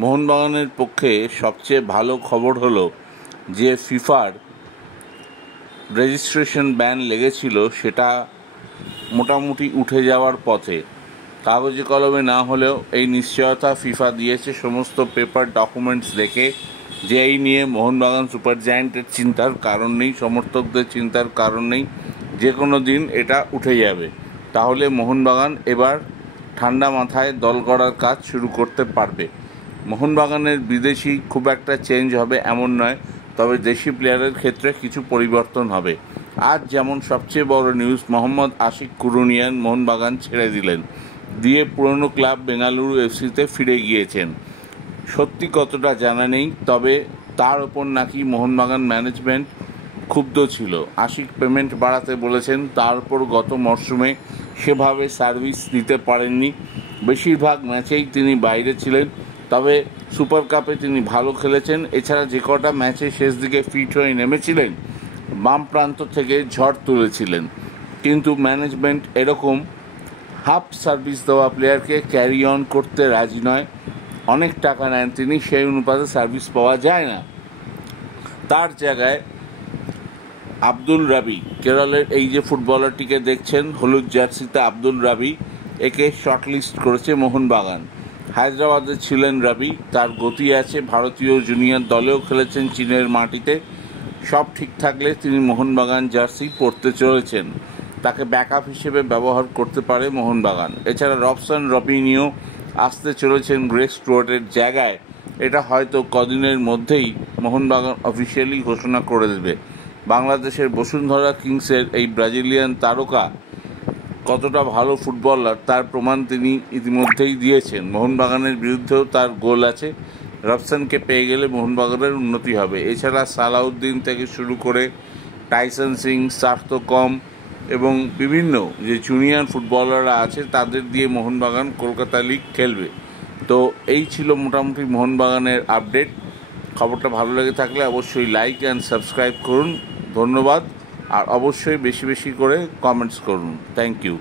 মোহনবাগানের পক্ষে সবচেয়ে ভালো খবর হলো যে ফিফার রেজিস্ট্রেশন ব্যান লেগেছিল সেটা মোটামুটি উঠে যাওয়ার পথে। কাগজে কলমে না হলেও এই নিশ্চয়তা ফিফা দিয়েছে সমস্ত পেপার ডকুমেন্টস দেখে যে এই নিয়ে মোহনবাগান সুপার জায়ান্টের চিন্তার কারণ নেই, সমর্থকদের চিন্তার কারণ নেই, যে কোনো দিন এটা উঠে যাবে। তাহলে মোহনবাগান এবার ঠান্ডা মাথায় দল গড়ার কাজ শুরু করতে পারবে। মোহনবাগানের বিদেশি খুব একটা চেঞ্জ হবে এমন নয়, তবে দেশি প্লেয়ারের ক্ষেত্রে কিছু পরিবর্তন হবে। আজ যেমন সবচেয়ে বড় নিউজ, মোহাম্মদ আশিক কুরুনিয়ান মোহনবাগান ছেড়ে দিলেন, দিয়ে পুরনো ক্লাব বেঙ্গালুরু এফসিতে ফিরে গিয়েছেন। সত্যি কতটা জানা নেই, তবে তার ওপর নাকি মোহনবাগান ম্যানেজমেন্ট ক্ষুব্ধ ছিল। আশিক পেমেন্ট বাড়াতে বলেছেন, তার উপর গত মরশুমে সেভাবে সার্ভিস দিতে পারেননি। বেশিরভাগ ম্যাচেই তিনি বাইরে ছিলেন, তবে সুপার কাপে তিনি ভালো খেলেছেন। এছাড়া যে কটা ম্যাচে শেষ দিকে ফিট হয়ে নেমেছিলেন, বাম প্রান্ত থেকে ঝড় তুলেছিলেন। কিন্তু ম্যানেজমেন্ট এরকম হাফ সার্ভিস দেওয়া প্লেয়ারকে ক্যারি অন করতে রাজি নয়। অনেক টাকা নেন তিনি, সেই অনুপাতে সার্ভিস পাওয়া যায় না। তার জায়গায় আব্দুল রাবি, কেরলের এই যে ফুটবলারটিকে দেখছেন হলুদ জার্সিতে আব্দুল রাবি, একে শর্টলিস্ট করেছে মোহনবাগান। হায়দ্রাবাদে ছিলেন রাবি, তার গতি আছে, ভারতীয় জুনিয়র দলেও খেলেছেন চীনের মাটিতে। সব ঠিক থাকলে তিনি মোহনবাগান জার্সি পরতে চলেছেন, তাকে ব্যাকআপ হিসেবে ব্যবহার করতে পারে মোহনবাগান। এছাড়া রবসন রবিনিও আসতে চলেছেন গ্রেগ স্টুয়ার্টের জায়গায়। এটা হয়তো কদিনের মধ্যেই মোহনবাগান অফিসিয়ালি ঘোষণা করে দেবে। বাংলাদেশের বসুন্ধরা কিংসের এই ব্রাজিলিয়ান তারকা কতটা ভালো ফুটবলার তার প্রমাণ তিনি ইতিমধ্যেই দিয়েছেন। মোহনবাগানের বিরুদ্ধেও তার গোল আছে। রবসনকে পেয়ে গেলে মোহনবাগানের উন্নতি হবে। এছাড়া সালাউদ্দিন থেকে শুরু করে টাইসন সিং, সার্থকম এবং বিভিন্ন যে জুনিয়র ফুটবলাররা আছে তাদের দিয়ে মোহনবাগান কলকাতা লিগ খেলবে। তো এই ছিল মোটামুটি মোহনবাগানের আপডেট। খবরটা ভালো লেগে থাকলে অবশ্যই লাইক অ্যান্ড সাবস্ক্রাইব করুন। ধন্যবাদ। আর অবশ্যই বেশি বেশি করে কমেন্টস করুন। Thank you.